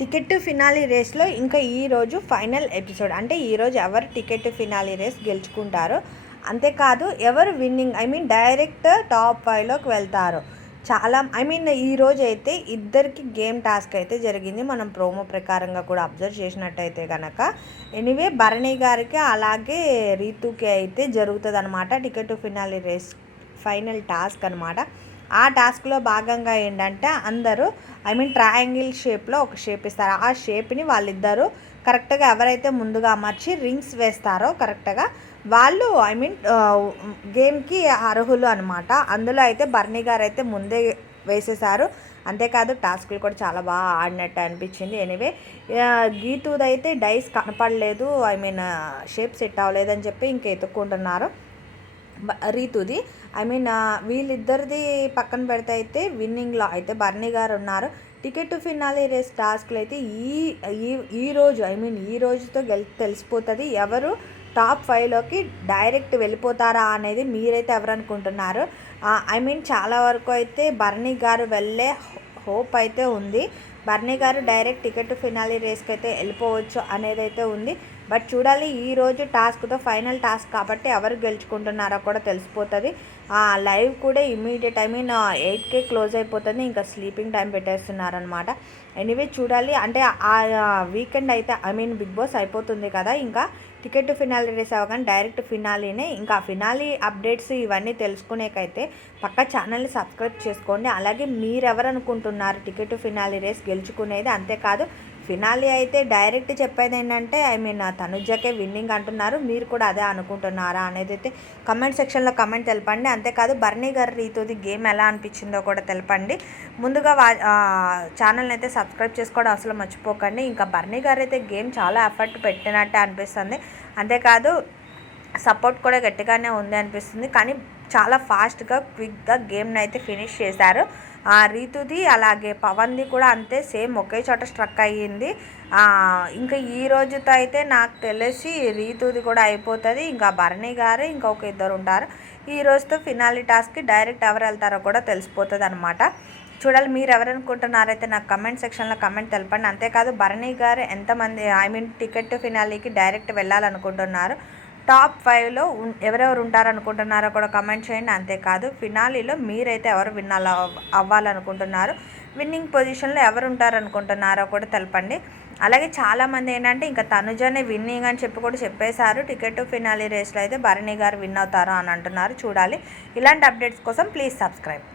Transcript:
Ticket to finale రేస్లో ఇంకా ఈరోజు ఫైనల్ ఎపిసోడ్. అంటే ఈరోజు ఎవరు టికెట్ టు ఫినాలి రేస్ గెలుచుకుంటారో, అంతేకాదు ఎవరు విన్నింగ్ డైరెక్ట్ టాప్ 5లోకి వెళ్తారు. చాలా ఈరోజు అయితే ఇద్దరికి గేమ్ టాస్క్ అయితే జరిగింది. మనం ప్రోమో ప్రకారంగా కూడా అబ్జర్వ్ చేసినట్టయితే కనుక ఎనీవే భరణి గారికి అలాగే రీతుకి అయితే జరుగుతుంది అనమాట ticket to finale race final task అనమాట. ఆ టాస్క్లో భాగంగా ఏంటంటే అందరూ ట్రయాంగిల్ షేప్లో ఒక షేప్ ఇస్తారు. ఆ షేప్ని వాళ్ళిద్దరూ కరెక్ట్గా ఎవరైతే ముందుగా అమర్చి రింగ్స్ వేస్తారో కరెక్ట్గా వాళ్ళు గేమ్కి అర్హులు అనమాట. అందులో అయితే బర్నీ గారు అయితే ముందే వేసేసారు. అంతేకాదు టాస్క్లు కూడా చాలా బాగా ఆడినట్టు అనిపించింది. ఎనీవే గీతుదైతే డైస్ కనపడలేదు, షేప్ సెట్ అవ్వలేదని చెప్పి ఇంక ఎత్తుక్కుంటున్నారు. రీతుది వీళ్ళిద్దరిది పక్కన పెడితే అయితే విన్నింగ్లో అయితే బర్నీ గారు ఉన్నారు. టికెట్ టు ఫినాలి రేస్ టాస్క్లు అయితే ఈ రోజు ఈ రోజుతో తెలిసిపోతుంది ఎవరు టాప్ 5లోకి డైరెక్ట్ వెళ్ళిపోతారా అనేది. మీరైతే ఎవరు అనుకుంటున్నారు? చాలా వరకు అయితే బర్నీ గారు వెళ్ళే హోప్ అయితే ఉంది. బర్నీ గారు డైరెక్ట్ టికెట్ టు ఫినాలి రేస్కి అయితే వెళ్ళిపోవచ్చు అనేది అయితే ఉంది. బట్ చూడాలి, ఈరోజు టాస్క్తో ఫైనల్ టాస్క్ కాబట్టి ఎవరు గెలుచుకుంటున్నారో కూడా తెలిసిపోతుంది. లైవ్ కూడా ఇమీడియట్ 8కే క్లోజ్ అయిపోతుంది. ఇంకా స్లీపింగ్ టైం పెట్టేస్తున్నారనమాట. ఎనీవే చూడాలి. అంటే ఆ వీకెండ్ అయితే బిగ్ బాస్ అయిపోతుంది కదా, ఇంకా టికెట్ టు ఫినాలి రేస్ అవ్వగానే డైరెక్ట్ ఫినాలీనే. ఇంకా ఫినాలీ అప్డేట్స్ ఇవన్నీ తెలుసుకునేకైతే పక్క ఛానల్ని సబ్స్క్రైబ్ చేసుకోండి. అలాగే మీరెవరు అనుకుంటున్నారు టికెట్ టు ఫినాలి రేస్ గెలుచుకునేది? అంతేకాదు ఫినాలీ అయితే డైరెక్ట్ చెప్పేది ఏంటంటే తనుజకే విన్నింగ్ అంటున్నారు. మీరు కూడా అదే అనుకుంటున్నారా అనేది అయితే కమెంట్ సెక్షన్లో కమెంట్ తెలపండి. అంతేకాదు బర్నీ గారి రీతుది గేమ్ ఎలా అనిపించిందో కూడా తెలపండి. ముందుగా ఛానల్ని అయితే సబ్స్క్రైబ్ చేసుకోవడం అసలు మర్చిపోకండి. ఇంకా బర్నీ గారు అయితే గేమ్ చాలా ఎఫర్ట్ పెట్టినట్టే అనిపిస్తుంది. అంతేకాదు సపోర్ట్ కూడా గట్టిగానే ఉంది అనిపిస్తుంది. కానీ చాలా ఫాస్ట్గా క్విక్గా గేమ్ని అయితే ఫినిష్ చేశారు. రీతుది అలాగే పవన్ది కూడా అంతే, సేమ్ ఒకే చోట స్ట్రక్ అయ్యింది. ఇంకా ఈ రోజుతో అయితే నాకు తెలిసి రీతుది కూడా అయిపోతుంది. ఇంకా భరణి గారు ఇంకొక ఇద్దరు ఉంటారు. ఈ రోజుతో ఫినాలి టాస్క్కి డైరెక్ట్ ఎవరు వెళ్తారో కూడా తెలిసిపోతుంది అనమాట. చూడాలి, మీరు ఎవరు అనుకుంటున్నారైతే నాకు కమెంట్ సెక్షన్లో కమెంట్ తెలపండి. అంతేకాదు భరణి గారు ఎంతమంది టికెట్ ఫినాలీకి డైరెక్ట్ వెళ్ళాలనుకుంటున్నారు, టాప్ 5లో ఎవరెవరు ఉంటారనుకుంటున్నారో కూడా కమెంట్ చేయండి. అంతేకాదు ఫినాలీలో మీరైతే ఎవరు అవ్వాలనుకుంటున్నారు, విన్నింగ్ పొజిషన్లో ఎవరు ఉంటారనుకుంటున్నారో కూడా తెలపండి. అలాగే చాలామంది ఇంకా తనుజనే విన్నింగ్ అని చెప్పి కూడా చెప్పేశారు. టికెట్ టు ఫినాలీ రేస్లో అయితే భరణి గారు విన్ అవుతారు అని అంటున్నారు. చూడాలి. ఇలాంటి అప్డేట్స్ కోసం ప్లీజ్ సబ్స్క్రైబ్.